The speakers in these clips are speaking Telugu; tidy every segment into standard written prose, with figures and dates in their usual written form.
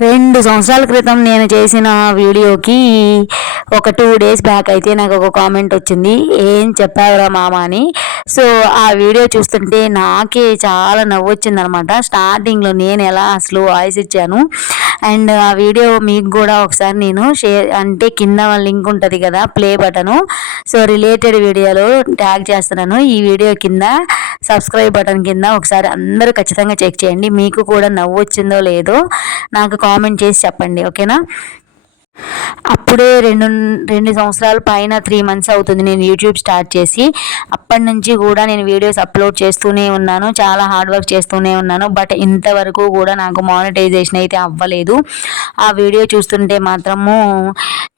2 సంవత్సరాల క్రితం నేను చేసిన వీడియోకి ఒక 2 డేస్ బ్యాక్ అయితే నాకు ఒక కామెంట్ వచ్చింది, ఏం చెప్పావురా మామ అని. సో ఆ వీడియో చూస్తుంటే నాకే చాలా నవ్వు వచ్చిందనమాట. స్టార్టింగ్లో నేను ఎలా అసలు వాయిస్ ఇచ్చాను అండ్ ఆ వీడియో మీకు కూడా ఒకసారి నేను షేర్ అంటే కింద లింక్ ఉంటుంది కదా, ప్లే బటను. సో రిలేటెడ్ వీడియోలో ట్యాగ్ చేస్తున్నాను. ఈ వీడియో కింద సబ్స్క్రైబ్ బటన్ కింద ఒకసారి అందరూ ఖచ్చితంగా చెక్ చేయండి. మీకు కూడా నవ్వు వచ్చిందో లేదో నాకు కామెంట్ చేసి చెప్పండి, ఓకేనా. అప్పుడే రెండు సంవత్సరాల పైన 3 మంత్స్ అవుతుంది నేను యూట్యూబ్ స్టార్ట్ చేసి. అప్పటి నుంచి కూడా నేను వీడియోస్ అప్లోడ్ చేస్తూనే ఉన్నాను, చాలా హార్డ్ వర్క్ చేస్తూనే ఉన్నాను. బట్ ఇంతవరకు కూడా నాకు మానిటైజేషన్ అయితే అవ్వలేదు. ఆ వీడియో చూస్తుంటే మాత్రము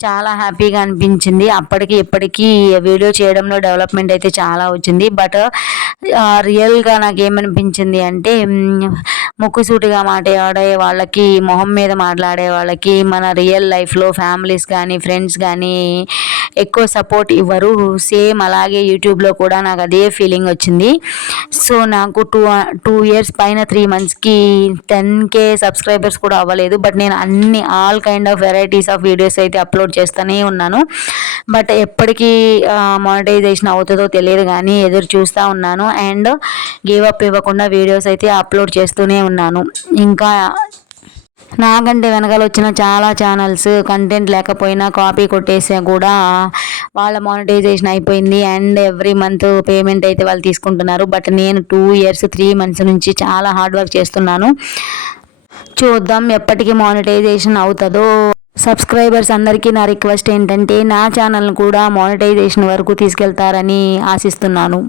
చాలా హ్యాపీగా అనిపించింది. అప్పటికి ఇప్పటికీ వీడియో చేయడంలో డెవలప్మెంట్ అయితే చాలా వచ్చింది. బట్ రియల్గా నాకు ఏమనిపించింది అంటే, ముక్కుసూటిగా మాట్లాడే వాళ్ళకి, మొహం మీద మాట్లాడే వాళ్ళకి మన రియల్ లైఫ్లో ఫ్యామిలీస్ కానీ ఫ్రెండ్స్ కానీ ఎక్కువ సపోర్ట్ ఇవ్వరు. సేమ్ అలాగే యూట్యూబ్లో కూడా నాకు అదే ఫీలింగ్ వచ్చింది. సో నాకు టూ ఇయర్స్ పైన 3 మంత్స్కి 10K సబ్స్క్రైబర్స్ కూడా అవ్వలేదు. బట్ నేను all kind of varieties of videos అయితే అప్లోడ్ చేస్తూనే ఉన్నాను. బట్ ఎప్పటికీ మానిటైజేషన్ అవుతుందో తెలియదు కానీ ఎదురు చూస్తూ ఉన్నాను అండ్ గివ్ అప్ ఇవ్వకుండా వీడియోస్ అయితే అప్లోడ్ చేస్తూనే ఉన్నాను. ఇంకా నాకంటే వెనకాల వచ్చిన చాలా ఛానల్స్ కంటెంట్ లేకపోయినా కాపీ కొట్టేసా కూడా వాళ్ళ మానిటైజేషన్ అయిపోయింది అండ్ ఎవ్రీ మంత్ పేమెంట్ అయితే వాళ్ళు తీసుకుంటున్నారు. బట్ నేను 2 ఇయర్స్ 3 మంత్స్ నుంచి చాలా హార్డ్ వర్క్ చేస్తున్నాను. చూద్దాం ఎప్పటికీ మానిటైజేషన్ అవుతుందో. సబ్స్క్రైబర్స్ అందరికీ నా రిక్వెస్ట్ ఏంటంటే నా ఛానల్ని కూడా మానిటైజేషన్ వరకు తీసుకెళ్తారని ఆశిస్తున్నాను.